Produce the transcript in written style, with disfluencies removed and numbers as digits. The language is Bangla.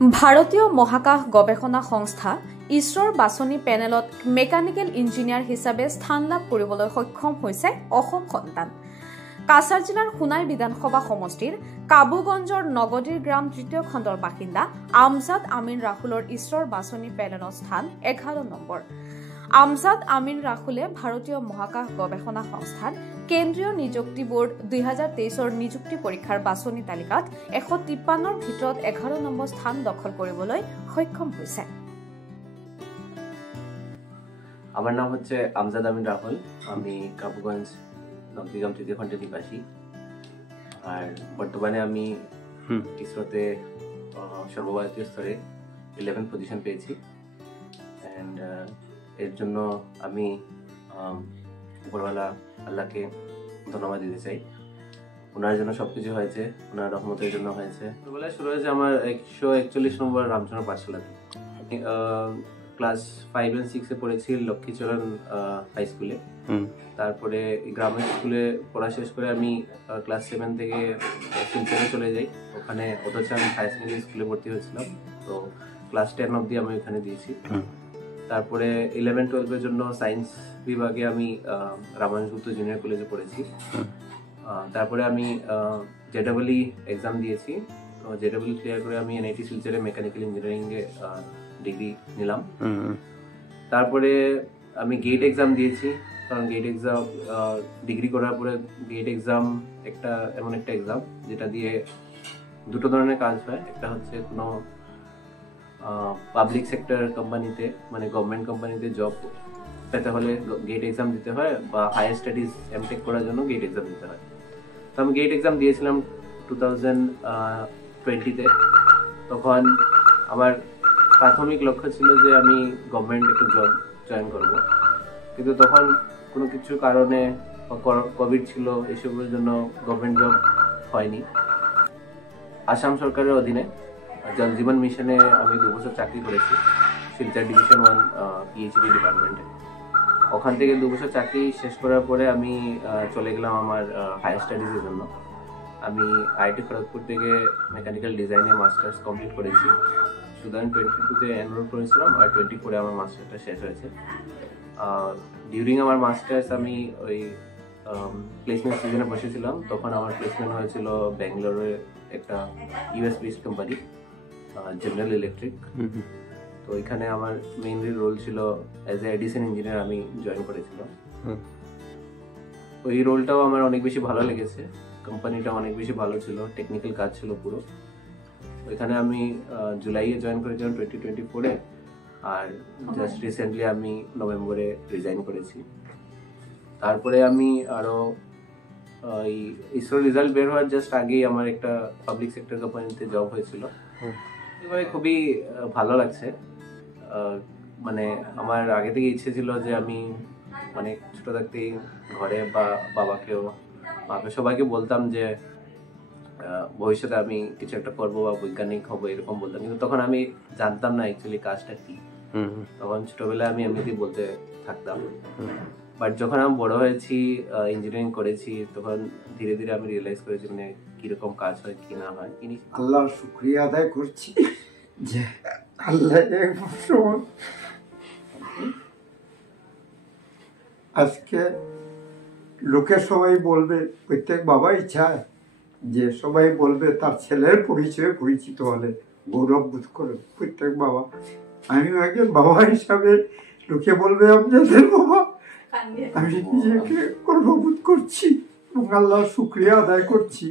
ভাৰতীয় মহাকাশ গৱেষণা সংস্থা ইছৰোৰ বাছনি পেনেলত মেকানিকেল ইঞ্জিনিয়াৰ হিচাপে স্থান লাভ কৰিবলৈ সক্ষম হৈছে অসম সন্তান। কাছাৰ জিলাৰ সোণাই বিধানসভা সমষ্টিৰ কাবুগঞ্জৰ নগদীৰ গ্ৰাম তৃতীয় খণ্ডৰ বাসিন্দা আমজাদ আমিন ৰাহুলৰ ইছৰোৰ বাছনি পেনেলৰ স্থান 11 নম্বৰ। আমজাদ আমিন ৰাহুলে ভাৰতীয় মহাকাশ গৱেষণা সংস্থাত কেন্দ্ৰীয় নিযুক্তি বোৰ্ড 2023ৰ নিযুক্তি পৰীক্ষাৰ বাছনি তালিকাত 153ৰ ভিতৰত 11 নম্বৰ স্থান দখল কৰিবলৈ সক্ষম হৈছে। আমার নাম হচ্ছে আমজাদ আমিন রাহুল। আমি কাবুগঞ্জ নগদীগ্রাম তৃতীয় খণ্ডের নিবাসী। আর বর্তমানে আমি ইসরোতে সর্বভারতীয় স্তরে 11 পজিশন পেয়েছি। অ্যান্ড এর জন্য আমি উপরওয়ালা আল্লাহকে ধন্যবাদ দিতে চাই। ওনার জন্য সবকিছু হয়েছে, ওনার রহমতের জন্য হয়েছে। ছোটবেলায় শুরু হয়েছে আমার 141 নম্বর রামচন্দ্র পাঠশালাতে। ক্লাস 5 and 6 এ পড়েছি লক্ষ্মীচরণ হাই স্কুলে। তারপরে গ্রামের স্কুলে পড়া শেষ করে আমি ক্লাস 7 থেকে শিলচরে চলে যাই। ওখানে অতচান হাই সেকেন্ডারি স্কুলে ভর্তি হয়েছিলাম। তো ক্লাস 10 অবধি আমি ওখানে দিয়েছি। তারপরে 11-12 এর জন্য সায়েন্স বিভাগে আমি রামানুজ গুপ্ত জুনিয়র কলেজে পড়েছি। তারপরে আমি জেডাবলই এক্সাম দিয়েছি। তো জেডাবলই ক্লিয়ার করে আমি এনআইটি শিলচরে মেকানিক্যাল ইঞ্জিনিয়ারিং এ ডিগ্রি নিলাম। তারপরে আমি গেট এক্সাম দিয়েছি, কারণ গেট এক্সাম ডিগ্রি করার পরে গেট এক্সাম এমন একটা এক্সাম যেটা দিয়ে দুটো ধরনের কাজ হয়। একটা হচ্ছে কোনো পাবলিক সেক্টর কোম্পানিতে, মানে গভর্নমেন্ট কোম্পানিতে জব পেতে হলে গেট এক্সাম দিতে হয়, বা হায়ার স্টাডিজ এমটেক করার জন্য গেট এক্সাম দিতে হয়। তো আমি গেট এক্সাম দিয়েছিলাম 2020-তে। তখন আমার প্রাথমিক লক্ষ্য ছিল যে আমি গভর্নমেন্ট একটা জব জয়েন করব, কিন্তু তখন কোনো কিছু কারণে কোভিড ছিল, এসবের জন্য গভর্নমেন্ট জব হয়নি। আসাম সরকারের অধীনে জল জীবন মিশনে আমি 2 বছর চাকরি করেছি শিলচর ডিভিশন 1 পিএইচডি ডিপার্টমেন্টে। ওখান থেকে 2 বছর চাকরি শেষ করার পরে আমি চলে গেলাম আমার হায়ার স্টাডিজের জন্য। আমি আইআইটি খড়গপুর থেকে মেকানিক্যাল ডিজাইনে মাস্টার্স কমপ্লিট করেছি। 2022-তে এনরোল করেছিলাম, আর 24-এ আমার মাস্টার্সটা শেষ হয়েছে। ডিউরিং আমার মাস্টার্স আমি ওই প্লেসমেন্ট সিজনে বসেছিলাম। তখন আমার প্লেসমেন্ট হয়েছিল ব্যাঙ্গালোরে একটা US based company, general electric. তো ওইখানে আমার মেইনলি রোল ছিল অ্যাজ এ এডিসন ইঞ্জিনিয়ার আমি জয়েন করেছিলাম। ওই রোলটাও আমার অনেক বেশি ভালো লেগেছে, কোম্পানিটা অনেক বেশি ভালো ছিল, টেকনিক্যাল কাজ ছিল পুরো। ওইখানে আমি জুলাইয়ে জয়েন করেছিলাম 2024-এ, আর জাস্ট রিসেন্টলি আমি নভেম্বরে রিজাইন করেছি। তারপরে আমি আরও ইসরোর রেজাল্ট বের হওয়ার জাস্ট আগেই আমার একটা পাবলিক সেক্টর কোম্পানিতে জব হয়েছিল। এবারে খুবই ভালো লাগছে। মানে আমার আগে থেকে ইচ্ছে ছিল যে আমি মানে ছোটো থাকতেই ঘরে বা বাবাকেও সবাইকে বলতাম যে ভবিষ্যতে আমি কিছু একটা করবো বা বৈজ্ঞানিক হবো, এরকম বলতাম। কিন্তু তখন আমি জানতাম না অ্যাকচুয়ালি কাজটা কি। তখন ছোটবেলায় আমি এমনিতেই বলতে থাকতাম। বাট যখন আমি বড় হয়েছি, ইঞ্জিনিয়ারিং করেছি, তখন ধীরে ধীরে আমি রিয়েলাইজ করেছি মানে কিরকম কাজ হয় কি না হয়। আল্লাহর শুকরিয়া আদায় করছি যে আল্লাহ আজকে লোকে সবাই বলবে, প্রত্যেক বাবাই চায় যে সবাই বলবে তার ছেলের পরিচয়ে পরিচিত হলে গৌরব বোধ করে প্রত্যেক বাবা। আমি একজন বাবা হিসাবে লোকে বলবে আপনাদের বাবা, আমি নিজেকে গর্ববোধ করছি এবং আল্লাহর শুকরিয়া আদায় করছি।